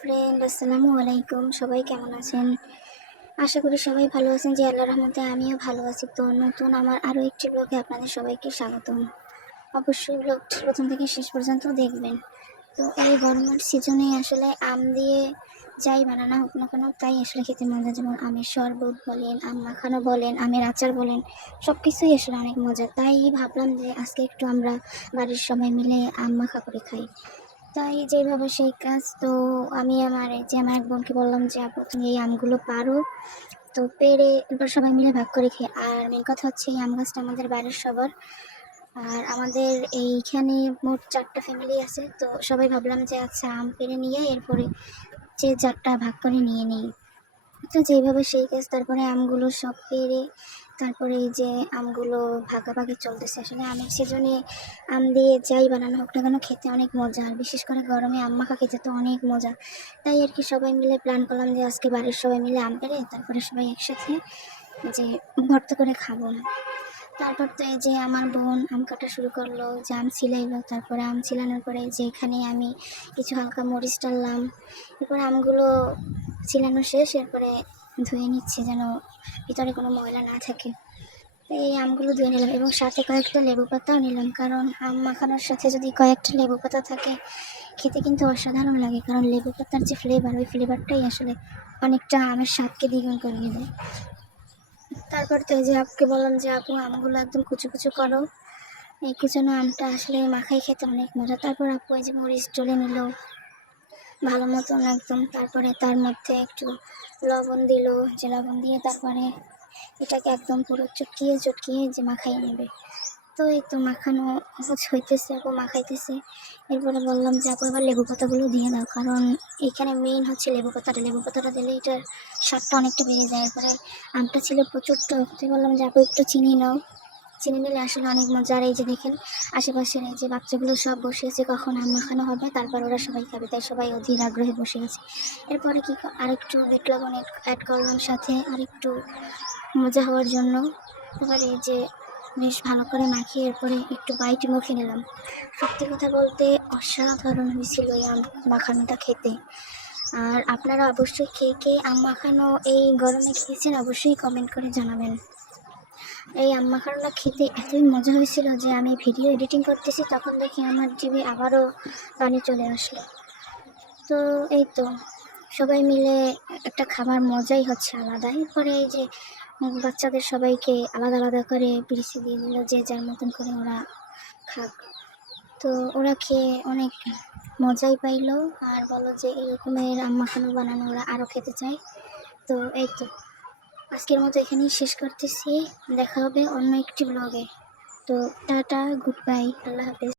Friend আসসালামু আলাইকুম। সবাই কেমন আছেন? আশা করি সবাই ভালো আছেন, যে আল্লাহ রহমতে আমিও ভালো আছি। তো নতুন আমার আরও একটি ব্লগে আপনাদের সবাইকে স্বাগতম। অবশ্যই ব্লগটি প্রথম থেকে শেষ পর্যন্ত দেখবেন। তো এই গরমের সিজনে আসলে আম দিয়ে যাই বানানো হোক না কেন, তাই আসলে খেতে মজা। যেমন আমের শরবত বলেন, আম মাখানো বলেন, আমের আচার বলেন সব কিছুই আসলে অনেক মজা। তাই ভাবলাম যে আজকে একটু আমরা বাড়ির সবাই মিলে আম মাখা করে খাই। তাই যেভাবে সেই কাজ, তো আমি আমার যে আমার এক বোনকে বললাম যে, আপু, তুমি এই আমগুলো পারো। তো পেরে এরপর সবাই মিলে ভাগ করে খেয়ে, আর মেন কথা হচ্ছে এই আম গাছটা আমাদের বাড়ির সবার। আর আমাদের এইখানে মোট চারটা ফ্যামিলি আছে, তো সবাই ভাবলাম যে আচ্ছা আম পেরে নিয়ে এরপরে যে চারটা ভাগ করে নিয়ে নিই। তো যেভাবে সেই কাজ, তারপরে আমগুলো সব পেরে তারপরে এই যে আমগুলো ভাগাভাগি চলতেছে, আসলে আমের সিজনে আম দিয়ে যাই বানানো হোক না কেন খেতে অনেক মজা, আর বিশেষ করে গরমে আম মাখা খেতে তো অনেক মজা। তাই আর কি সবাই মিলে প্ল্যান করলাম যে আজকে বাড়ির সবাই মিলে আম পেরে তারপরে সবাই একসাথে যে ভর্ত করে খাব। না তারপর তো এই যে আমার বোন আম কাটা শুরু করল, যে আম ছিলাইলো, তারপরে আম ছিলানোর পরে যে এখানে আমি কিছু হালকা মরিচ টানলাম, এরপরে আমগুলো ছিলানো শেষ, এরপরে ধুয়ে নিচ্ছি যেন ভিতরে কোনো ময়লা না থাকে। এই আমগুলো ধুয়ে নিলাম এবং সাথে কয়েকটা লেবু পাতাও নিলাম, কারণ আম মাখানোর সাথে যদি কয়েকটা লেবু পাতা থাকে, খেতে কিন্তু অসাধারণ লাগে, কারণ লেবু পাতার যে ফ্লেভার ওই ফ্লেভারটাই আসলে অনেকটা আমের স্বাদকে দ্বিগুণ করিয়ে দেয় তারপর তো যে আপুকে বললাম যে, আপু, আমগুলো একদম কুচু কুচু করো। এই কুচানো আমটা আসলে মাখাই খেতে অনেক মজা। তারপর আপু এই যে মরিচ চলে নিল ভালো মতন একদম। তারপরে তার মধ্যে একটু লবণ দিল, যে লবণ দিয়ে তারপরে এটাকে একদম পুরো চটকিয়ে চটকিয়ে যে মাখাই নেবে। তো এই তো মাখানো হইতেছে, আপু মাখাইতেছে। এরপরে বললাম যে, আপু, এবার লেবু পাতাগুলো দিয়ে দাও। কারণ এখানে মেইন হচ্ছে লেবু পাতাটা। লেবু পাতাটা দিলে এটার স্বাদটা অনেকটা বেড়ে যায়। এরপরে আমটা ছিল প্রচুর তো বললাম যে, আপু, একটু চিনি নাও। চিনি নিলে আসলে অনেক মজা আর এই যে দেখেন, আশেপাশের এই যে বাচ্চাগুলো সব বসে আছে, কখন আম মাখানো হবে, তারপর ওরা সবাই খাবে, তাই সবাই অধীর আগ্রহে বসে আছে। এরপরে কি আরেকটু বিট লবণ অ্যাড করলাম সাথে, আরেকটু মজা হওয়ার জন্য। এবারে এই যে বেশ ভালো করে মাখিয়ে এরপরে একটু বাইট মুখে নিলাম। সত্যি কথা বলতে অসাধারণ হয়েছিল এই আম মাখানোটা খেতে। আর আপনারা অবশ্যই কে কে আম মাখানো এই গরমে খেয়েছেন অবশ্যই কমেন্ট করে জানাবেন। এই আম মাখানোটা খেতে এতই মজা হয়েছিল যে আমি ভিডিও এডিটিং করতেছি, তখন দেখি আমার জিভে আবারও পানি চলে আসলো। তো এই তো, সবাই মিলে একটা খাবার মজাই হচ্ছে আলাদা। এরপরে এই যে বাচ্চাদের সবাইকে আলাদা আলাদা করে পিরিচি দিয়ে দিল, যে যার মতন করে ওরা খাক। তো ওরা খেয়ে অনেক মজাই পাইলো। আর বলো যে এরকমের আম মাখানো বানানো ওরা আরও খেতে চায়। তো এই তো। আজকের মতো এখানেই শেষ করতেছি। দেখা হবে অন্য একটি ব্লগে তো টাটা গুড বাই আল্লাহ হাফেজ।